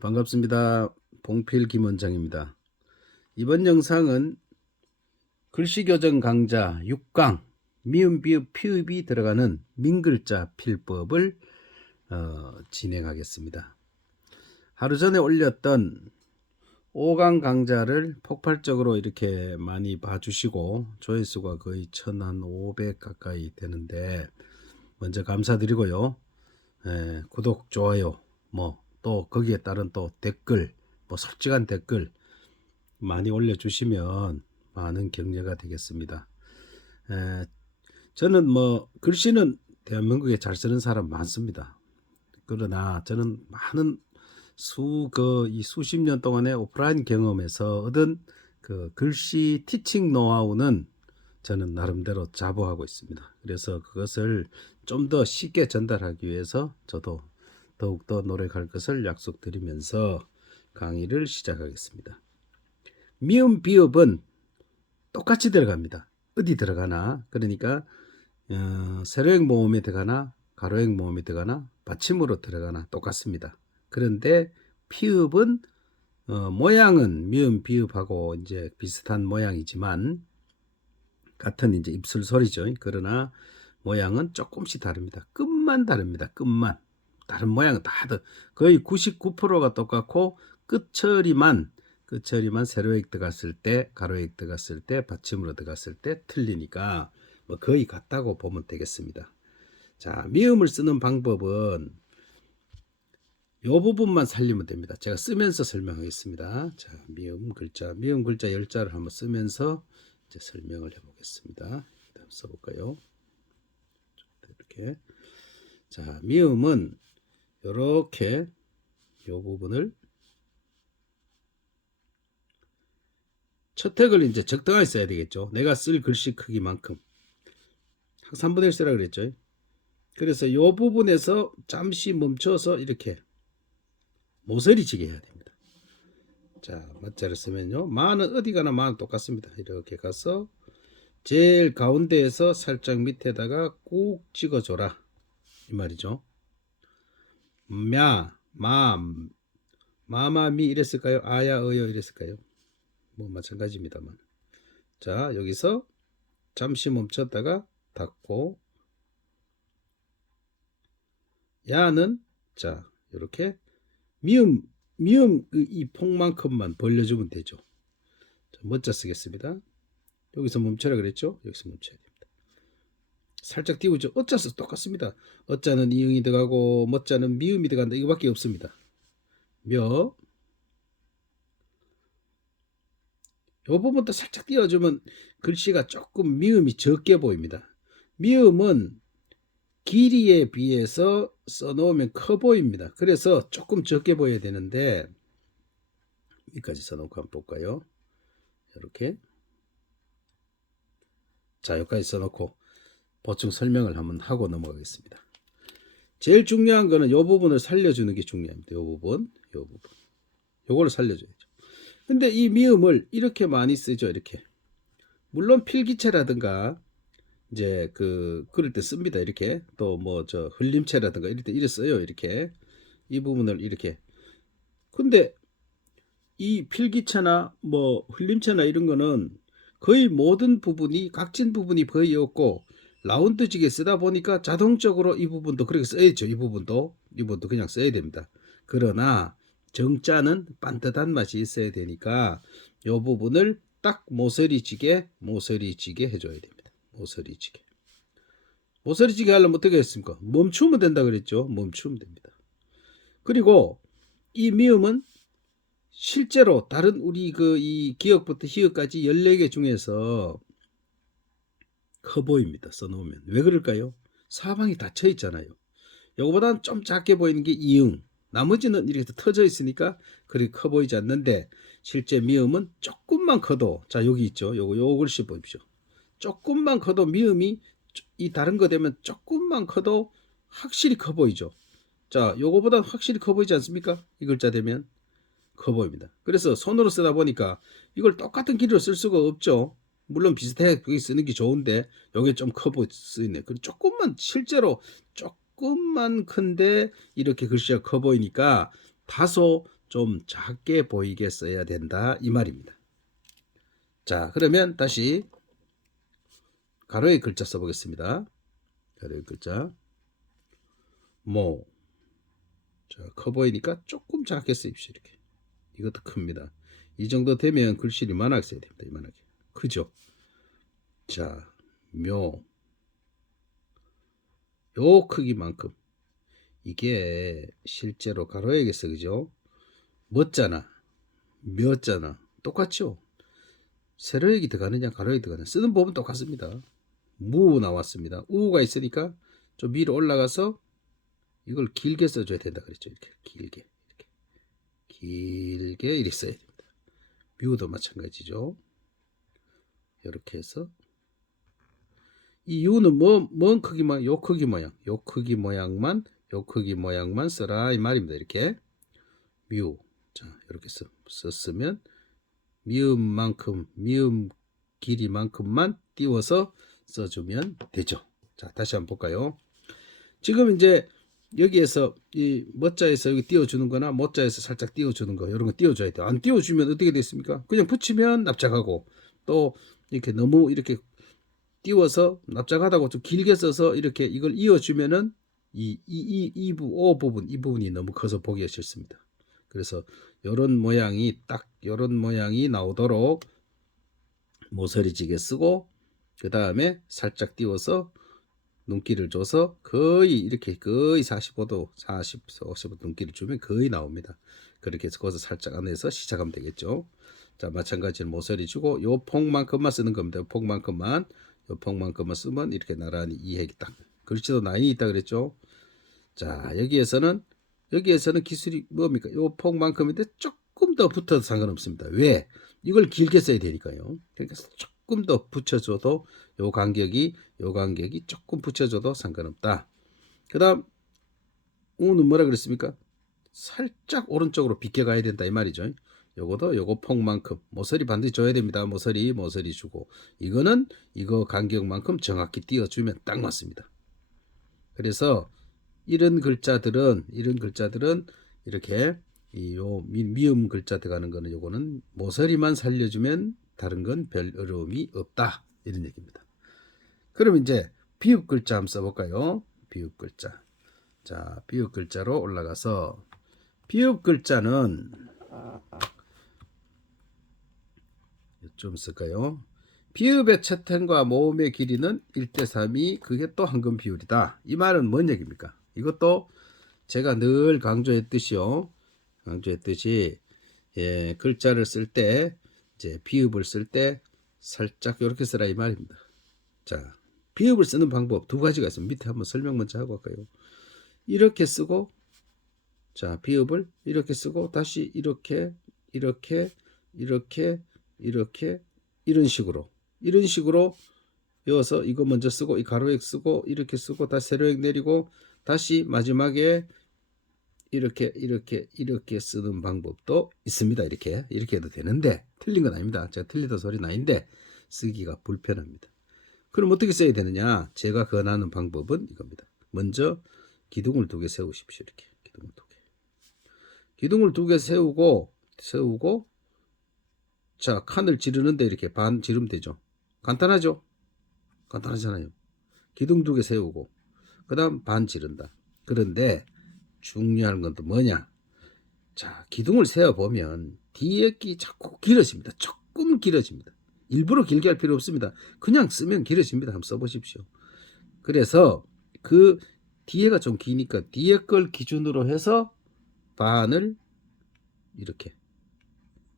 반갑습니다. 봉필 김원장입니다. 이번 영상은 글씨교정 강좌 6강 미음, 비읍, 피읍이 들어가는 민글자 필법을 진행하겠습니다. 하루 전에 올렸던 5강 강좌를 폭발적으로 이렇게 많이 봐주시고 조회수가 거의 1500 가까이 되는데 먼저 감사드리고요. 구독, 좋아요, 또 거기에 따른 또 댓글, 솔직한 댓글 많이 올려주시면 많은 격려가 되겠습니다. 저는 글씨는 대한민국에 잘 쓰는 사람 많습니다. 그러나 저는 많은 수십 년 동안의 오프라인 경험에서 얻은 그 글씨 티칭 노하우는 저는 나름대로 자부하고 있습니다. 그래서 그것을 좀 더 쉽게 전달하기 위해서 저도 더욱더 노력할 것을 약속드리면서 강의를 시작하겠습니다. 미음 비읍은 똑같이 들어갑니다. 어디 들어가나, 그러니까 세로역 모음이 들어가나 가로역 모음이 들어가나 받침으로 들어가나 똑같습니다. 그런데 피읍은 모양은 미음 비읍하고 이제 비슷한 모양이지만 같은 이제 입술 소리죠. 그러나 모양은 조금씩 다릅니다. 끝만 다릅니다. 끝만. 다른 모양은 다 거의 99%가 똑같고 끝처리만 세로역 들어갔을 때, 가로역 들어갔을 때, 받침으로 들어갔을 때 틀리니까 거의 같다고 보면 되겠습니다. 자, 미음을 쓰는 방법은 이 부분만 살리면 됩니다. 제가 쓰면서 설명하겠습니다. 자, 미음 글자 10자를 한번 쓰면서 이제 설명을 해보겠습니다. 써볼까요? 이렇게. 자, 미음은 이렇게 이 부분을 첫 획을 이제 적당하게 써야 되겠죠. 내가 쓸 글씨 크기만큼. 항상 3분의 1 쓰라 그랬죠. 그래서 이 부분에서 잠시 멈춰서 이렇게 모서리지게 해야 됩니다. 자, 맞자를 쓰면요. 마는 어디 가나 마는 똑같습니다. 이렇게 가서 제일 가운데에서 살짝 밑에다가 꾹 찍어줘라. 이 말이죠. 마마미 이랬을까요? 아야, 어여 이랬을까요? 마찬가지입니다만. 자, 여기서 잠시 멈췄다가 닫고, 야는, 자, 이렇게 미음 이 폭만큼만 벌려주면 되죠. 자, 멋자 쓰겠습니다. 여기서 멈춰라 그랬죠? 여기서 멈춰야 됩니다. 살짝 띄우죠. 어짜서 똑같습니다. 어짜는 이응이 들어가고 멋자는 미음이 들어간다. 이거밖에 없습니다. 며. 이 부분도 살짝 띄워주면 글씨가 조금 미음이 적게 보입니다. 미음은 길이에 비해서 써놓으면 커 보입니다. 그래서 조금 적게 보여야 되는데 여기까지 써놓고 한번 볼까요? 이렇게. 자, 여기까지 써놓고 보충 설명을 한번 하고 넘어가겠습니다. 제일 중요한 거는 이 부분을 살려주는 게 중요합니다. 이 부분. 요거를 살려줘야죠. 근데 이 미음을 이렇게 많이 쓰죠. 이렇게. 물론 필기체라든가 이제 그럴 때 씁니다. 이렇게. 또 흘림체라든가 이럴 때 이래 써요. 이렇게. 이 부분을 이렇게. 근데 이 필기체나 흘림체나 이런 거는 거의 모든 부분이 각진 부분이 거의 없고 라운드지게 쓰다 보니까 자동적으로 이 부분도 그렇게 써야죠. 이 부분도 그냥 써야 됩니다. 그러나 정자는 반듯한 맛이 있어야 되니까 이 부분을 딱 모서리지게 해줘야 됩니다. 모서리지게 하려면 어떻게 했습니까? 멈추면 된다 그랬죠. 멈추면 됩니다. 그리고 이 미음은 실제로 다른 우리 이 기역부터 희역까지 14개 중에서 커 보입니다. 써놓으면. 왜 그럴까요? 사방이 닫혀 있잖아요. 요거보다는 좀 작게 보이는 게 이응. 나머지는 이렇게 터져 있으니까 그리 커 보이지 않는데 실제 미음은 조금만 커도, 자, 여기 있죠. 요 글씨 보십시오. 조금만 커도 미음이 이 다른 거 되면 조금만 커도 확실히 커 보이죠. 자, 요거보다는 확실히 커 보이지 않습니까? 이 글자 되면 커 보입니다. 그래서 손으로 쓰다 보니까 이걸 똑같은 길이로 쓸 수가 없죠. 물론 비슷하게 그게 쓰는 게 좋은데 여기 좀 커 보이네. 조금만, 실제로 조금만 큰데 이렇게 글씨가 커 보이니까 다소 좀 작게 보이게 써야 된다 이 말입니다. 자, 그러면 다시 가로의 글자 써보겠습니다. 가로의 글자 모. 자, 커 보이니까 조금 작게 쓰십시오. 이렇게. 이것도 큽니다. 이 정도 되면 글씨를 이만하게 써야 됩니다. 이만하게. 크죠? 자, 묘. 요 크기만큼. 이게 실제로 가로에게서 그죠? 멋잖아. 묘잖아. 똑같죠? 세로액이 들어가느냐 가로액이 들어가느냐 쓰는 법은 똑같습니다. 무 나왔습니다. 우가 있으니까 좀 위로 올라가서 이걸 길게 써줘야 된다 그랬죠. 이렇게 길게 이렇게 써야 됩니다. 묘도 마찬가지죠. 이렇게 해서 이 유는 뭔 크기만 요 크기 모양 요 크기 모양만 써라 이 말입니다. 이렇게 묘. 자, 이렇게 썼으면 미음 길이만큼만 띄워서 써주면 되죠. 자, 다시 한번 볼까요? 지금 이제 여기에서 이 멋자에서 여기 띄워주는 거나 멋자에서 살짝 띄워주는 거 이런 거 띄워줘야 돼요. 안 띄워주면 어떻게 됐습니까? 그냥 붙이면 납작하고 또 이렇게 너무 이렇게 띄워서 납작하다고 좀 길게 써서 이렇게 이걸 이어주면은 이 부분이 너무 커서 보기가 싫습니다. 그래서 요런 모양이 딱 요런 모양이 나오도록 모서리지게 쓰고 그 다음에 살짝 띄워서 눈길을 줘서 거의 45도 50도 눈길을 주면 거의 나옵니다. 그렇게 해서 거기서 살짝 안에서 시작하면 되겠죠. 자, 마찬가지로 모서리 주고 요 폭만큼만 쓰는 겁니다. 요 폭만큼만 쓰면 이렇게 나란히 이해가 딱 글씨도 라인이 있다 그랬죠. 자, 여기에서는 기술이 뭡니까? 요 폭만큼인데 조금 더 붙어도 상관없습니다. 왜? 이걸 길게 써야 되니까요. 그러니까 조금 더 붙여줘도 요 간격이 조금 붙여줘도 상관없다. 그 다음 우는 뭐라 그랬습니까? 살짝 오른쪽으로 비껴가야 된다 이 말이죠. 요거 폭만큼 모서리 반드시 줘야 됩니다. 모서리 주고 이거는 이거 간격만큼 정확히 띄워주면 딱 맞습니다. 그래서 이런 글자들은 이렇게 요 미음 글자 들어가는 거는 요거는 모서리만 살려주면 다른 건 별 어려움이 없다 이런 얘기입니다. 그럼 이제 비읍 글자 한번 써볼까요? 비읍 글자. 자, 비읍 글자로 올라가서 비읍 글자는 좀 쓸까요? 비읍의 채템과 모음의 길이는 1대3이 그게 또 한금 비율이다. 이 말은 뭔 얘기입니까? 이것도 제가 늘 강조했듯이요. 예, 글자를 쓸 때 이제 비읍을 쓸 때 살짝 이렇게 쓰라 이 말입니다. 자, 비읍을 쓰는 방법 두 가지가 있습니다. 밑에 한번 설명 먼저 하고 할까요? 이렇게 쓰고 자, 비읍을 이렇게 쓰고 다시 이렇게 이런 식으로 이어서 이거 먼저 쓰고 이 가로액 쓰고 이렇게 쓰고 다시 세로액 내리고 다시 마지막에 이렇게 쓰는 방법도 있습니다. 이렇게 해도 되는데 틀린 건 아닙니다. 제가 틀리다 소리는 아닌데 쓰기가 불편합니다. 그럼 어떻게 써야 되느냐? 제가 권하는 방법은 이겁니다. 먼저 기둥을 2개 세우십시오. 이렇게 기둥을 2개 세우고 자, 칸을 지르는데 이렇게 반 지르면 되죠. 간단하죠? 간단하잖아요. 기둥 2개 세우고 그 다음 반 지른다. 그런데 중요한 건 또 뭐냐? 자, 기둥을 세워보면 뒤에 끼 자꾸 길어집니다. 조금 길어집니다. 일부러 길게 할 필요 없습니다. 그냥 쓰면 길어집니다. 한번 써보십시오. 그래서 그 뒤에가 좀 기니까 뒤에 걸 기준으로 해서 반을 이렇게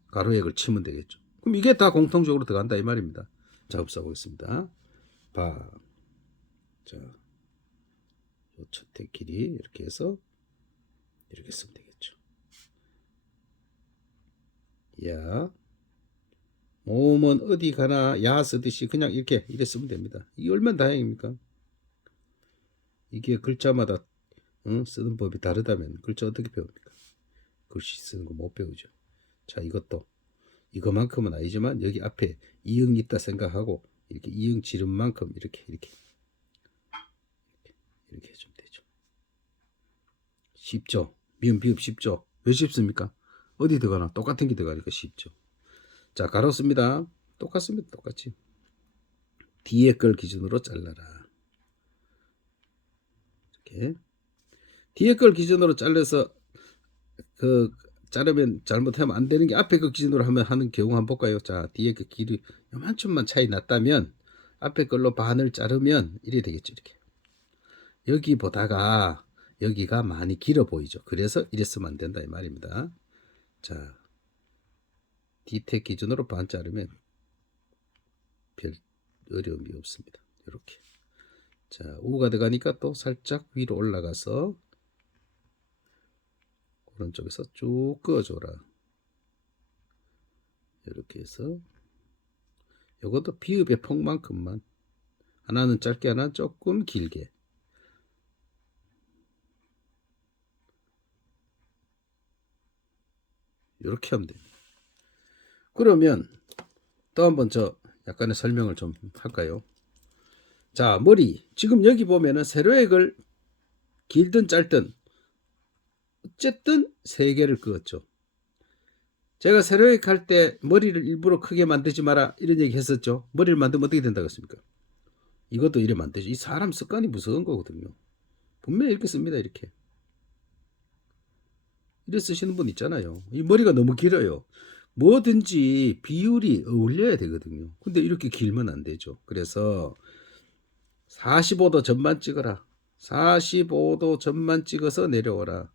가로액을 치면 되겠죠. 그럼 이게 다 공통적으로 들어간다 이 말입니다. 자, 써보겠습니다. 바. 자, 요 첫째 길이 이렇게 해서 이렇게 쓰면 되겠죠. 야. 모음은 어디 가나 야 쓰듯이 그냥 이렇게 쓰면 됩니다. 이게 얼마나 다행입니까? 이게 글자마다 쓰는 법이 다르다면 글자 어떻게 배웁니까? 글씨 쓰는 거 못 배우죠. 자, 이것도 이거만큼은 아니지만 여기 앞에 이응 있다 생각하고 이렇게 이응 지른 만큼 이렇게 해주면 되죠. 쉽죠? 미음 비읍 쉽죠? 왜 쉽습니까? 어디 들어가나? 똑같은 게 들어가니까 쉽죠. 자, 가로 씁니다. 똑같습니다. 똑같이. 뒤에 걸 기준으로 잘라라. 이렇게. 뒤에 걸 기준으로 잘라서 그 자르면 잘못하면 안 되는 게 앞에 그 기준으로 하는 경우 한번 볼까요? 자, 뒤에 그 길이 요만큼만 차이 났다면 앞에 걸로 반을 자르면 이래 되겠죠. 이렇게. 여기 보다가 여기가 많이 길어 보이죠. 그래서 이랬으면 안 된다 이 말입니다. 자, 뒤택 기준으로 반 자르면 별 어려움이 없습니다. 이렇게. 자, 우가 들어가니까 또 살짝 위로 올라가서 오른쪽에서 쭉 그어줘라. 이렇게 해서 이것도 비읍의 폭만큼만, 하나는 짧게 하나는 조금 길게. 이렇게 하면 됩니다. 그러면 또 한번 저 약간의 설명을 좀 할까요? 자, 머리 지금 여기 보면은 세로액을 길든 짧든 어쨌든 3개를 그었죠. 제가 세로액 할 때 머리를 일부러 크게 만들지 마라 이런 얘기 했었죠. 머리를 만들면 어떻게 된다고 했습니까? 이것도 이래 만들죠. 이 사람 습관이 무서운 거거든요. 분명히 이렇게 씁니다. 이렇게 쓰시는 분 있잖아요. 이 머리가 너무 길어요. 뭐든지 비율이 어울려야 되거든요. 근데 이렇게 길면 안 되죠. 그래서 45도 전만 찍어라. 45도 전만 찍어서 내려오라.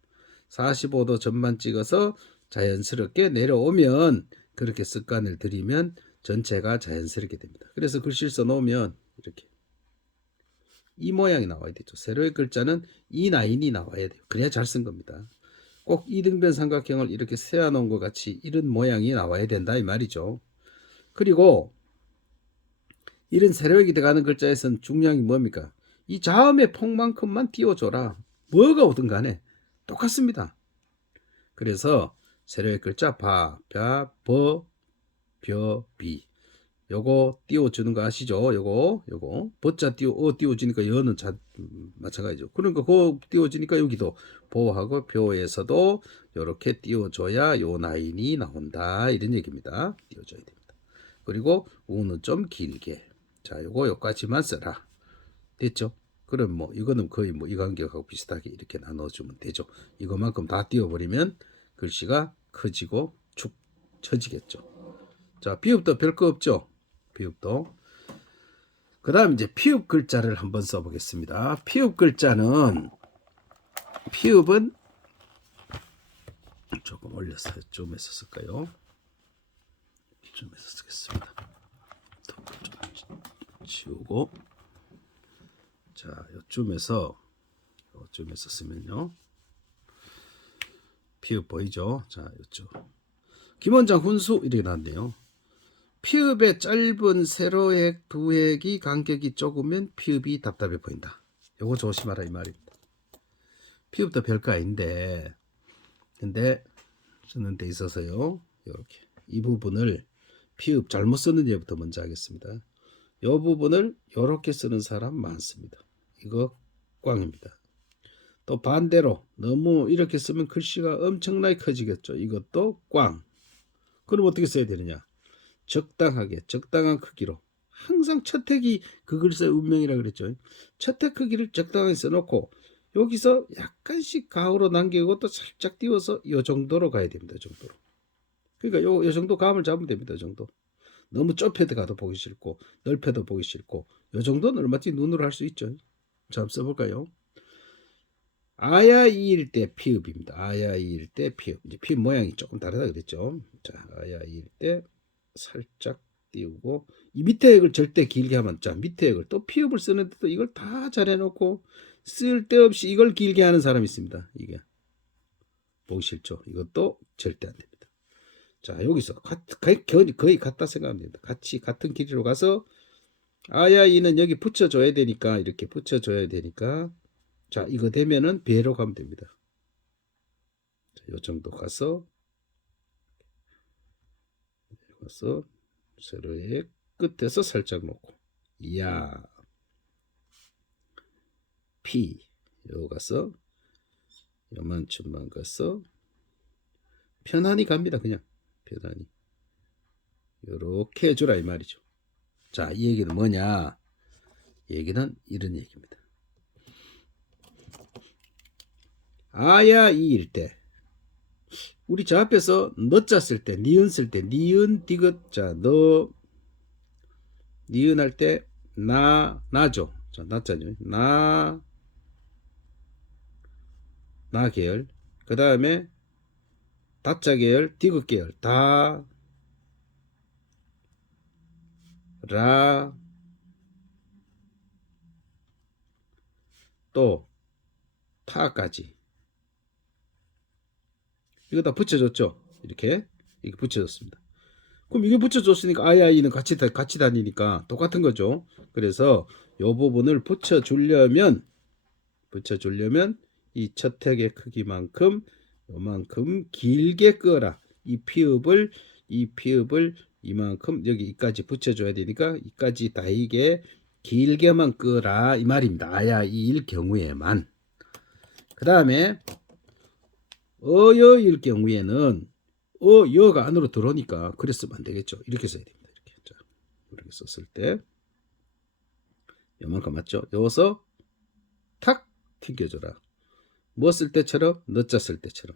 45도 전만 찍어서 자연스럽게 내려오면, 그렇게 습관을 들이면 전체가 자연스럽게 됩니다. 그래서 글씨를 써놓으면 이렇게 이 모양이 나와야 되죠. 세로의 글자는 이 라인이 나와야 돼요. 그래야 잘 쓴 겁니다. 꼭 이등변 삼각형을 이렇게 세워놓은 것 같이 이런 모양이 나와야 된다 이 말이죠. 그리고 이런 세로액이 들어가는 글자에서는 중요한 게 뭡니까? 이 자음의 폭만큼만 띄워줘라. 뭐가 오든 간에 똑같습니다. 그래서 세로액 글자 바, 벼, 버, 벼, 비. 요거 띄워주는 거 아시죠? 요거 버자 띄워주니까 여는 마찬가지죠. 그러니까 그 띄워주니까 여기도 보하고 벼에서도 요렇게 띄워줘야 요 라인이 나온다 이런 얘기입니다. 띄워줘야 됩니다. 그리고 우는 좀 길게. 자, 요거 요까지만 써라. 됐죠? 그럼 뭐 이거는 거의 뭐 이 간격하고 비슷하게 이렇게 나눠주면 되죠. 이거만큼 다 띄워버리면 글씨가 커지고 축 처지겠죠. 자, 비읍도 별거 없죠. 비읍도. 그 다음 이제 피읍 글자를 한번 써보겠습니다. 피읍 글자는, 피읍은 조금 올려서 줌해서 쓸까요? 줌해서 쓰겠습니다. 좀 지우고, 자, 요쯤에서 쓰면요. 피읍 보이죠? 자, 요쪽. 김원장 훈수 이렇게 나왔네요. 피읍의 짧은 세로획, 두획이 간격이 적으면 피읍이 답답해 보인다. 요거 조심하라 이 말입니다. 피읍도 별거 아닌데, 근데 쓰는 데 있어서요, 이렇게 이 부분을 피읍 잘못 쓰는 예부터 먼저 하겠습니다. 이 부분을 이렇게 쓰는 사람 많습니다. 이거 꽝입니다. 또 반대로 너무 이렇게 쓰면 글씨가 엄청나게 커지겠죠. 이것도 꽝. 그럼 어떻게 써야 되느냐? 적당하게, 적당한 크기로. 항상 첫 획이 그 글씨의 운명이라 그랬죠. 첫 획 크기를 적당하게 써놓고 여기서 약간씩 가으로 남기고 또 살짝 띄워서 이 정도로 가야 됩니다. 이 정도로. 그러니까 요 정도 감을 잡으면 됩니다. 이 정도. 너무 좁혀도 가도 보기 싫고 넓혀도 보기 싫고 요 정도는 얼마든지 눈으로 할 수 있죠. 자, 한번 써볼까요? 아야이일 때 피읍입니다. 아야이일 때 피읍. 이제 피읍 모양이 조금 다르다 그랬죠. 자, 아야이일 때 살짝 띄우고, 이 밑에 액을 절대 길게 하면, 자, 밑에 액을 또 피읍을 쓰는데도 이걸 다 잘해놓고 쓸데없이 이걸 길게 하는 사람이 있습니다. 이게 보기 싫죠. 이것도 절대 안 됩니다. 자, 여기서 거의 같다 생각하면 됩니다. 같이 같은 길이로 가서 아야이는 여기 붙여줘야 되니까, 이렇게 붙여줘야 되니까, 자, 이거 되면은 배로 가면 됩니다. 자, 요 정도 가서 세로의 끝에서 살짝 놓고, 야, 피, 요 가서 요만큼만 가서 편안히 갑니다. 그냥 편안히 요렇게 해주라 이 말이죠. 자, 이 얘기는 뭐냐? 얘기는 이런 얘기입니다. 아야 이일 때 우리 저 앞에서 너자 쓸 때, 니은 쓸 때, 니은 디귿, 자, 너 니은 할 때 나죠. 자, 나자죠. 나 계열. 그 다음에 다자 계열, 디귿 계열, 라, 또 타까지. 이거 다 붙여줬죠. 이렇게 붙여줬습니다. 그럼 이게 붙여줬으니까 아이는 같이 다니니까 똑같은 거죠. 그래서 이 부분을 붙여주려면 이 첫 택의 크기만큼 요만큼 길게 끄어라. 이 피읍을 이만큼 여기까지 붙여줘야 되니까 이까지 다이게 길게만 끄어라 이 말입니다. 아야 이일 경우에만. 그 다음에 어여일 경우에는 여가 안으로 들어오니까 그래 쓰면 안 되겠죠. 이렇게 써야 됩니다. 이렇게. 자, 이렇게 썼을 때 요만큼 맞죠? 여기서 탁 튕겨줘라. 뭐 쓸 때처럼? 너자 쓸 때처럼.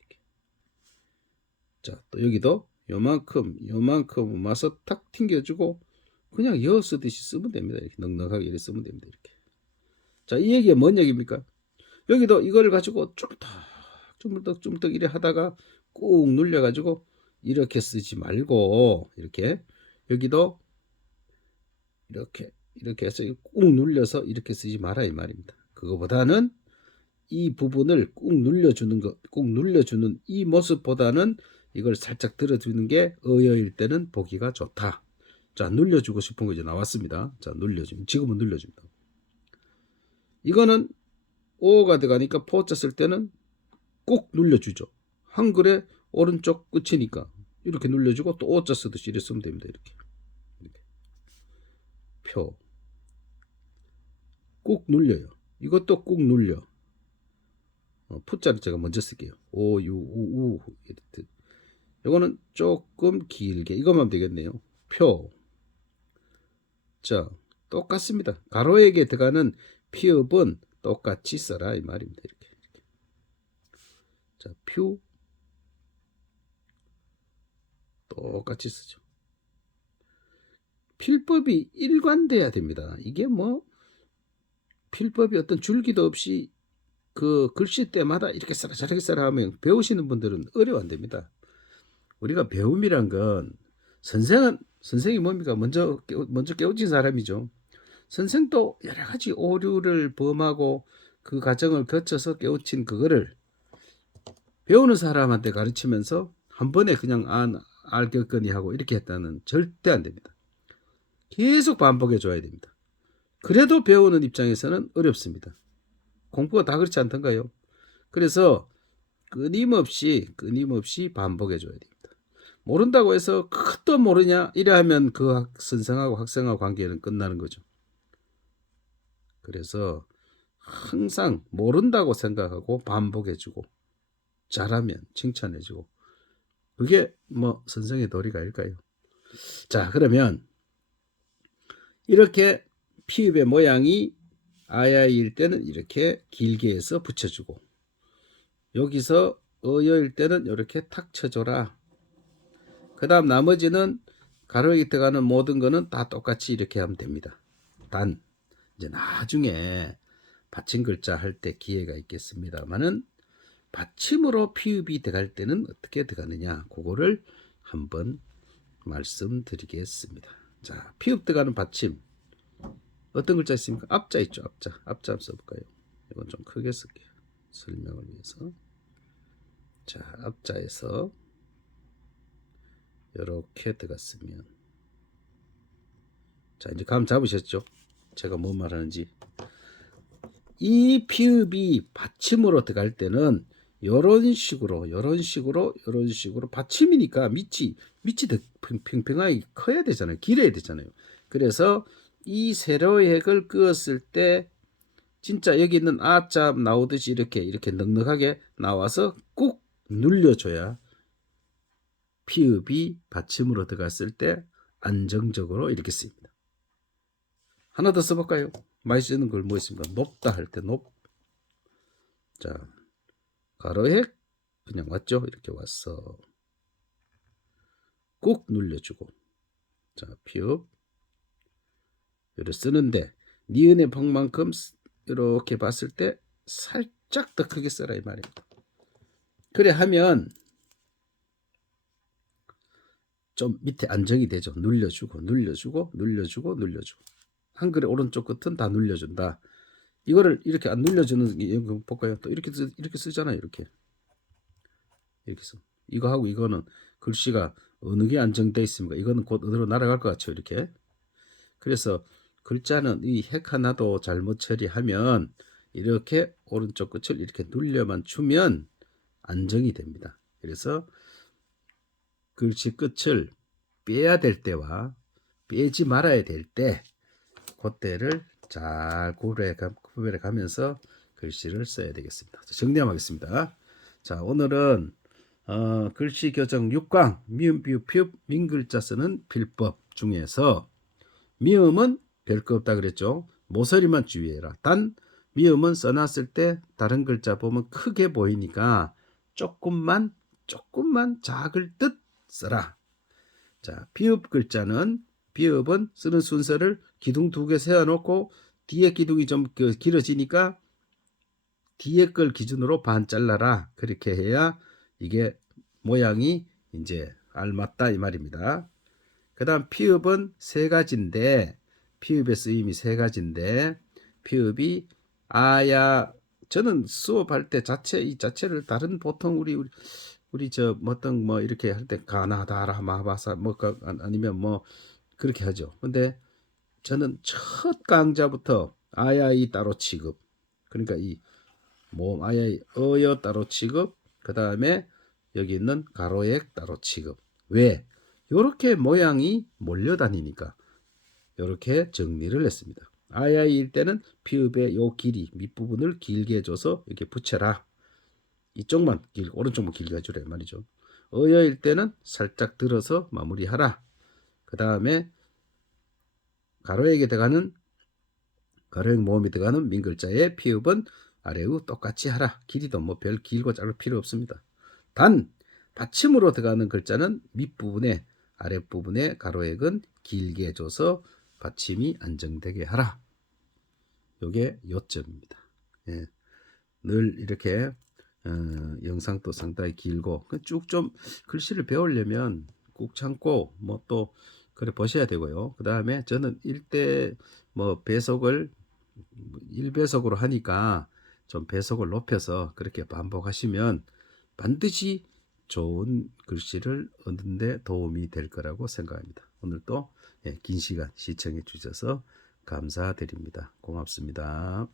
이렇게. 자, 또 여기도 요만큼 와서 탁 튕겨주고 그냥 여 쓰듯이 쓰면 됩니다. 이렇게 넉넉하게 이렇게 쓰면 됩니다. 이렇게. 자, 이 얘기가 뭔 얘기입니까? 여기도 이걸 가지고 쫌떡 이래 하다가 꾹 눌려가지고 이렇게 쓰지 말고 이렇게 여기도 이렇게 해서 꾹 눌려서 이렇게 쓰지 마라 이 말입니다. 그거보다는 이 부분을 꾹 눌려주는 이 모습보다는 이걸 살짝 들어주는 게 어여일 때는 보기가 좋다. 자, 눌려주고 싶은 거 이제 나왔습니다. 자, 지금은 눌려줍니다. 이거는 오가 들어가니까 포자 쓸 때는 꼭 눌려주죠. 한글의 오른쪽 끝이니까 이렇게 눌려주고 또 오자 쓰듯이 이렇게 쓰면 됩니다. 이렇게. 표. 꾹 눌려요. 이것도 꾹 눌려. 푸자를 제가 먼저 쓸게요. 오, 유, 우, 이렇듯. 이거는 조금 길게 이것만 되겠네요. 표. 자, 똑같습니다. 가로에게 들어가는 피읍은 똑같이 써라 이 말입니다. 이렇게. 자, 표. 똑같이 쓰죠. 필법이 일관돼야 됩니다. 이게 뭐 필법이 어떤 줄기도 없이 그 글씨 때마다 이렇게 써라 저렇게 써라 하면 배우시는 분들은 어려워 안 됩니다. 우리가 배움이란 건 선생이 뭡니까? 먼저 깨우친 사람이죠. 선생도 여러 가지 오류를 범하고 그 과정을 거쳐서 깨우친 그거를 배우는 사람한테 가르치면서 한 번에 그냥 알겠거니 하고 이렇게 했다는 절대 안 됩니다. 계속 반복해 줘야 됩니다. 그래도 배우는 입장에서는 어렵습니다. 공부가 다 그렇지 않던가요? 그래서 끊임없이 반복해 줘야 됩니다. 모른다고 해서 그것도 모르냐 이래 하면 그 선생하고 학생하고 관계는 끝나는 거죠. 그래서 항상 모른다고 생각하고 반복해주고 잘하면 칭찬해주고 그게 뭐 선생의 도리가 아닐까요? 자, 그러면 이렇게 피읍의 모양이 아야일 때는 이렇게 길게 해서 붙여주고 여기서 어여일 때는 이렇게 탁 쳐줘라. 그 다음 나머지는 가로에 들어가는 모든 거는 다 똑같이 이렇게 하면 됩니다. 단 이제 나중에 받침 글자 할 때 기회가 있겠습니다만은 받침으로 피읍이 들어갈 때는 어떻게 들어가느냐 그거를 한번 말씀드리겠습니다. 자, 피읍 들어가는 받침 어떤 글자 있습니까? 앞자 있죠. 앞자 한번 써볼까요? 이건 좀 크게 쓸게요. 설명을 위해서. 자, 앞자에서 이렇게 들어갔으면 자, 이제 감 잡으셨죠? 제가 뭔 말하는지. 이 피읍이 받침으로 들어갈 때는 이런 식으로 받침이니까 밑이 더 평평하게 커야 되잖아요. 길어야 되잖아요. 그래서 이 세로획을 그었을 때 진짜 여기 있는 아자 나오듯이 이렇게 넉넉하게 나와서 꾹 눌려줘야 피읍이 받침으로 들어갔을 때 안정적으로 이렇게 쓰입니다. 하나 더 써볼까요? 많이 쓰는 걸 뭐 있습니까? 높다 할 때 높. 자, 가로액 그냥 왔죠? 이렇게 왔어. 꾹 눌려주고. 자, 피읍 이렇게 쓰는데 니은의 폭만큼 이렇게 봤을 때 살짝 더 크게 써라 이 말입니다. 그래 하면 좀 밑에 안정이 되죠. 눌려주고 눌려주고 눌려주고 눌려주고. 한글의 오른쪽 끝은 다 눌려준다. 이거를 이렇게 안 눌려주는 게 볼까요? 또 이렇게 쓰잖아요. 이렇게 써. 이거 하고 이거는 글씨가 어느 게 안정돼 있습니까? 이거는 곧 어디로 날아갈 것 같죠. 이렇게. 그래서 글자는 이 핵 하나도 잘못 처리하면 이렇게 오른쪽 끝을 이렇게 눌려만 주면 안정이 됩니다. 그래서 글씨 끝을 빼야 될 때와 빼지 말아야 될 때 그때를 잘 구별해 가면서 글씨를 써야 되겠습니다. 정리하겠습니다. 자, 오늘은 글씨 교정 6강 미음 비읍 피읍 민글자 쓰는 필법 중에서 미음은 별거 없다 그랬죠. 모서리만 주의해라. 단 미음은 써놨을 때 다른 글자 보면 크게 보이니까 조금만 작을 듯 써라. 자, 비읍 글자는 비읍은 쓰는 순서를 기둥 2개 세워놓고 뒤에 기둥이 좀 길어지니까 뒤에 걸 기준으로 반 잘라라. 그렇게 해야 이게 모양이 이제 알맞다 이 말입니다. 그 다음 피읍은 세 가지인데 피읍의 쓰임이 세 가지인데 피읍이 아야 저는 수업할 때 이 자체를 다른 보통 우리 저 어떤 뭐 이렇게 할 때 가나다라 마바사 뭐 아니면 뭐 그렇게 하죠. 근데 저는 첫 강좌부터 아야이 따로 취급 그러니까 이 모음 아야이 어여 따로 취급 그 다음에 여기 있는 가로액 따로 취급 왜? 요렇게 모양이 몰려다니니까 요렇게 정리를 했습니다. 아야이일 때는 피읍의 요 길이 밑부분을 길게 해줘서 이렇게 붙여라. 이쪽만 오른쪽만 길게 해주래 말이죠. 어여일 때는 살짝 들어서 마무리하라. 그 다음에 가로액에 들어가는 가로액 모음이 들어가는 민글자의 피읍은 아래의 똑같이 하라. 길이도 뭐 별 길고 짧을 필요 없습니다. 단 받침으로 들어가는 글자는 밑부분에 아랫부분에 가로액은 길게 해줘서 받침이 안정되게 하라. 요게 요점입니다. 예. 늘 이렇게 영상도 상당히 길고 쭉 좀 글씨를 배우려면 꾹 참고 뭐 또 그래 보셔야 되고요. 그 다음에 저는 1대 뭐 배속을 1배속으로 하니까 좀 배속을 높여서 그렇게 반복하시면 반드시 좋은 글씨를 얻는 데 도움이 될 거라고 생각합니다. 오늘도 긴 시간 시청해 주셔서 감사드립니다. 고맙습니다.